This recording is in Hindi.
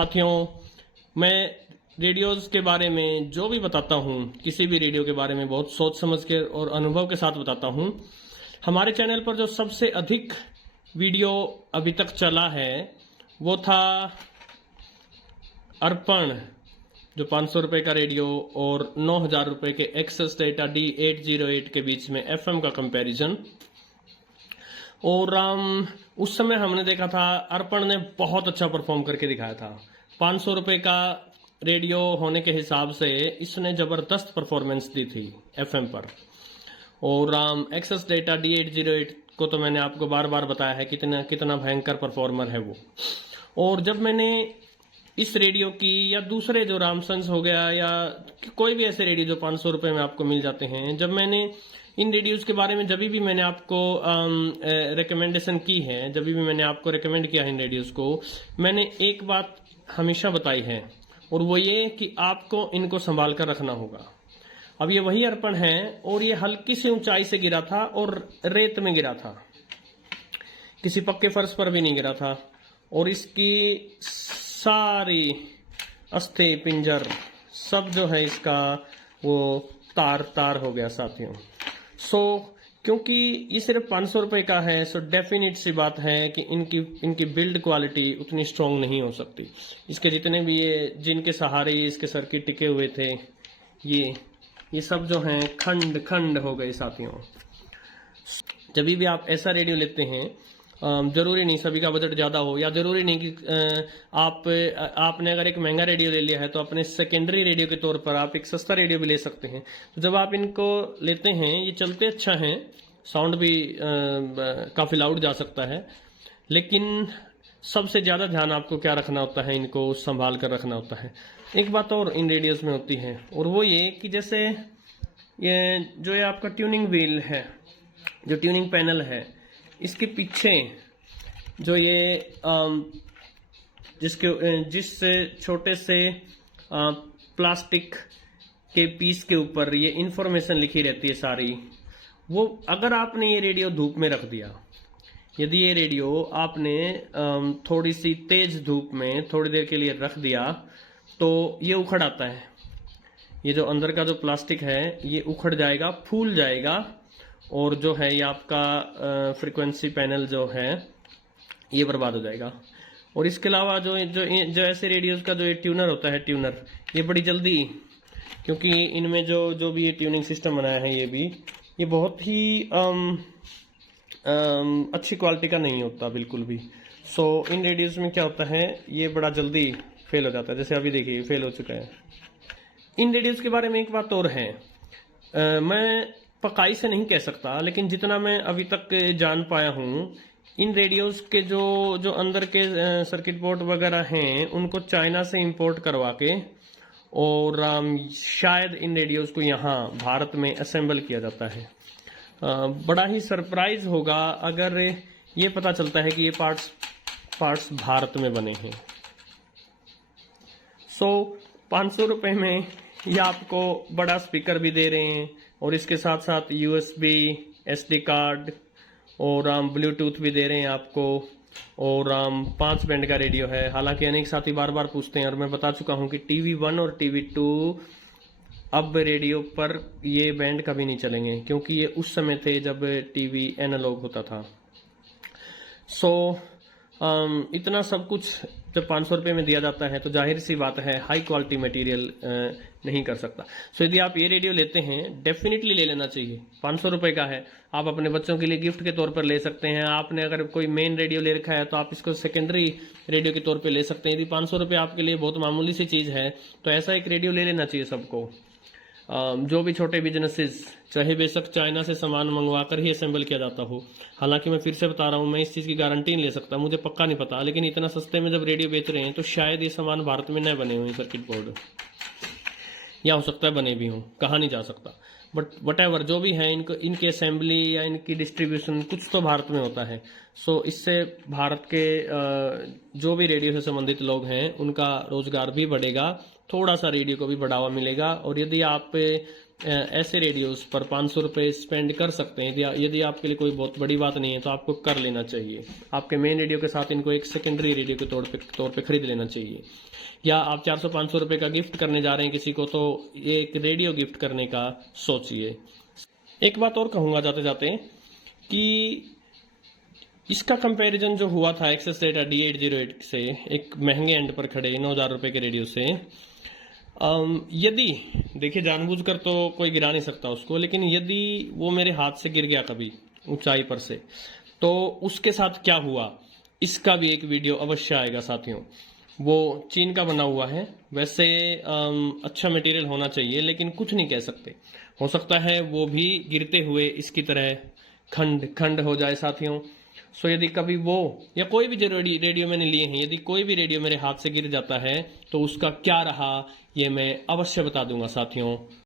साथियों, मैं रेडियोज़ के बारे में जो भी बताता हूँ, किसी भी रेडियो के बारे में बहुत सोच समझ के और अनुभव के साथ बताता हूँ। हमारे चैनल पर जो सबसे अधिक वीडियो अभी तक चला है वो था अर्पण, जो 500 रुपये का रेडियो और 9,000 रुपये के एक्सेस डेटा D808 के बीच में FM का कंपैरिजन। और उस समय हमने देखा था अर्पण ने बहुत अच्छा परफॉर्म करके दिखाया था। 500 रुपये का रेडियो होने के हिसाब से इसने जबरदस्त परफॉर्मेंस दी थी FM पर। और एक्सेस डेटा D808 को तो मैंने आपको बार बार बताया है कितना कितना भयंकर परफॉर्मर है वो। और जब मैंने इस रेडियो की या दूसरे जो रामसंस हो गया या कोई भी ऐसे रेडियो जो 500 रुपये में आपको मिल जाते हैं, जब मैंने इन रेडियोज़ के बारे में जब भी मैंने आपको रिकमेंडेशन की है, जब भी मैंने आपको रिकमेंड किया है इन रेडियोज़ को, मैंने एक बात हमेशा बताई है और वो ये कि आपको इनको संभाल कर रखना होगा। अब ये वही अर्पण है और ये हल्की सी ऊंचाई से गिरा था और रेत में गिरा था, किसी पक्के फर्श पर भी नहीं गिरा था। और इसकी सारी अस्थि पिंजर सब जो है इसका वो तार तार हो गया साथियों। क्योंकि ये सिर्फ 500 रुपये का है, डेफिनेट सी बात है कि इनकी बिल्ड क्वालिटी उतनी स्ट्रॉन्ग नहीं हो सकती। इसके जितने भी ये जिनके सहारे इसके सर्किट टिके हुए थे, ये सब जो हैं खंड खंड हो गए साथियों। जब भी आप ऐसा रेडियो लेते हैं, जरूरी नहीं सभी का बजट ज़्यादा हो, या जरूरी नहीं कि आपने अगर एक महंगा रेडियो ले लिया है तो अपने सेकेंडरी रेडियो के तौर पर आप एक सस्ता रेडियो भी ले सकते हैं। तो जब आप इनको लेते हैं, ये चलते अच्छा हैं, साउंड भी काफ़ी लाउड जा सकता है, लेकिन सबसे ज़्यादा ध्यान आपको क्या रखना होता है, इनको संभाल कर रखना होता है। एक बात और इन रेडियोज़ में होती है और वो ये कि जैसे ये आपका ट्यूनिंग व्हील है, जो ट्यूनिंग पैनल है, इसके पीछे जो ये जिस छोटे से प्लास्टिक के पीस के ऊपर ये इंफॉर्मेशन लिखी रहती है सारी, वो अगर आपने ये रेडियो धूप में रख दिया, यदि ये रेडियो आपने थोड़ी सी तेज धूप में थोड़ी देर के लिए रख दिया तो ये उखड़ आता है। ये जो अंदर का जो प्लास्टिक है ये उखड़ जाएगा, फूल जाएगा और जो है ये आपका फ्रीक्वेंसी पैनल जो है ये बर्बाद हो जाएगा। और इसके अलावा जो ऐसे रेडियोज़ का जो ये ट्यूनर होता है, ट्यूनर ये बड़ी जल्दी, क्योंकि इनमें जो भी ये ट्यूनिंग सिस्टम बनाया है ये बहुत ही अच्छी क्वालिटी का नहीं होता बिल्कुल भी। इन रेडियोज़ में क्या होता है, ये बड़ा जल्दी फेल हो जाता है। जैसे अभी देखिए फेल हो चुका है। इन रेडियोज़ के बारे में एक बात और है, मैं पकाई से नहीं कह सकता, लेकिन जितना मैं अभी तक जान पाया हूँ, इन रेडियोज़ के जो अंदर के सर्किट बोर्ड वगैरह हैं उनको चाइना से इंपोर्ट करवा के और शायद इन रेडियोज़ को यहाँ भारत में असेंबल किया जाता है। बड़ा ही सरप्राइज होगा अगर ये पता चलता है कि ये पार्ट्स भारत में बने हैं। 500 रुपये में ये आपको बड़ा स्पीकर भी दे रहे हैं और इसके साथ साथ USB, SD कार्ड और ब्लूटूथ भी दे रहे हैं आपको। और 5 बैंड का रेडियो है। हालांकि अनेक साथी बार बार पूछते हैं और मैं बता चुका हूं कि TV1 और TV2 अब रेडियो पर ये बैंड कभी नहीं चलेंगे, क्योंकि ये उस समय थे जब TV एनालॉग होता था। इतना सब कुछ जब 500 रुपये में दिया जाता है तो जाहिर सी बात है हाई क्वालिटी मटेरियल नहीं कर सकता। यदि आप ये रेडियो लेते हैं, डेफिनेटली ले लेना चाहिए। 500 रुपये का है, आप अपने बच्चों के लिए गिफ्ट के तौर पर ले सकते हैं। आपने अगर कोई मेन रेडियो ले रखा है तो आप इसको सेकेंडरी रेडियो के तौर पर ले सकते हैं। यदि 500 रुपये आपके लिए बहुत मामूली सी चीज़ है तो ऐसा एक रेडियो ले लेना चाहिए सबको। जो भी छोटे बिजनेसेस, चाहे बेशक चाइना से सामान मंगवा कर ही असेंबल किया जाता हो। हालांकि मैं फिर से बता रहा हूं, मैं इस चीज़ की गारंटी नहीं ले सकता, मुझे पक्का नहीं पता, लेकिन इतना सस्ते में जब रेडियो बेच रहे हैं तो शायद ये सामान भारत में न बने हुए सर्किट बोर्ड, या हो सकता है बने भी हों, कहा नहीं जा सकता। बट वटेवर जो भी है, इनकी असेंबली या इनकी डिस्ट्रीब्यूशन कुछ तो भारत में होता है। इससे भारत के जो भी रेडियो से संबंधित लोग हैं उनका रोजगार भी बढ़ेगा, थोड़ा सा रेडियो को भी बढ़ावा मिलेगा। और यदि आप ऐसे रेडियोस पर 500 रुपये स्पेंड कर सकते हैं। यदि आपके लिए कोई बहुत बड़ी बात नहीं है तो आपको कर लेना चाहिए। आपके मेन रेडियो के साथ इनको एक सेकेंडरी रेडियो के तौर पे खरीद लेना चाहिए। या आप 400-500 रुपये का गिफ्ट करने जा रहे हैं किसी को, तो एक रेडियो गिफ्ट करने का सोचिए। एक बात और कहूँगा जाते जाते कि इसका कंपैरिजन जो हुआ था एक्सेस डेटा D808 से, एक महंगे एंड पर खड़े 9,000 रुपये के रेडियो से, यदि देखिए जानबूझकर तो कोई गिरा नहीं सकता उसको, लेकिन यदि वो मेरे हाथ से गिर गया कभी ऊंचाई पर से, तो उसके साथ क्या हुआ इसका भी एक वीडियो अवश्य आएगा साथियों। वो चीन का बना हुआ है, वैसे अच्छा मटेरियल होना चाहिए, लेकिन कुछ नहीं कह सकते, हो सकता है वो भी गिरते हुए इसकी तरह खंड खंड हो जाए साथियों। सो यदि कभी वो या कोई भी जो रेडियो मैंने लिए हैं, यदि कोई भी रेडियो मेरे हाथ से गिर जाता है तो उसका क्या रहा ये मैं अवश्य बता दूंगा साथियों।